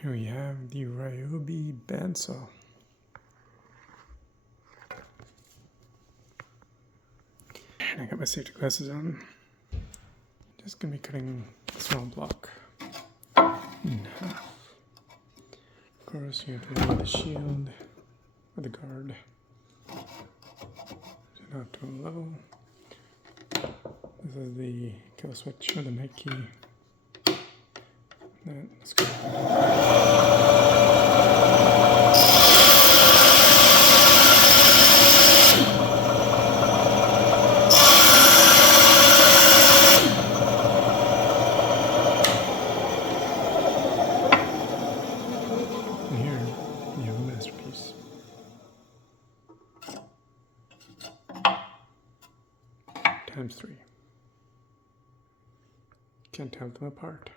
Here we have the Ryobi Bandsaw. And I got my safety glasses on. Just gonna be cutting a small block in half. Of course, you have to remove the shield or the guard. Not too low. This is the kill switch or the night key. Let's go. And here you have a masterpiece. Times 3. Can't tell them apart.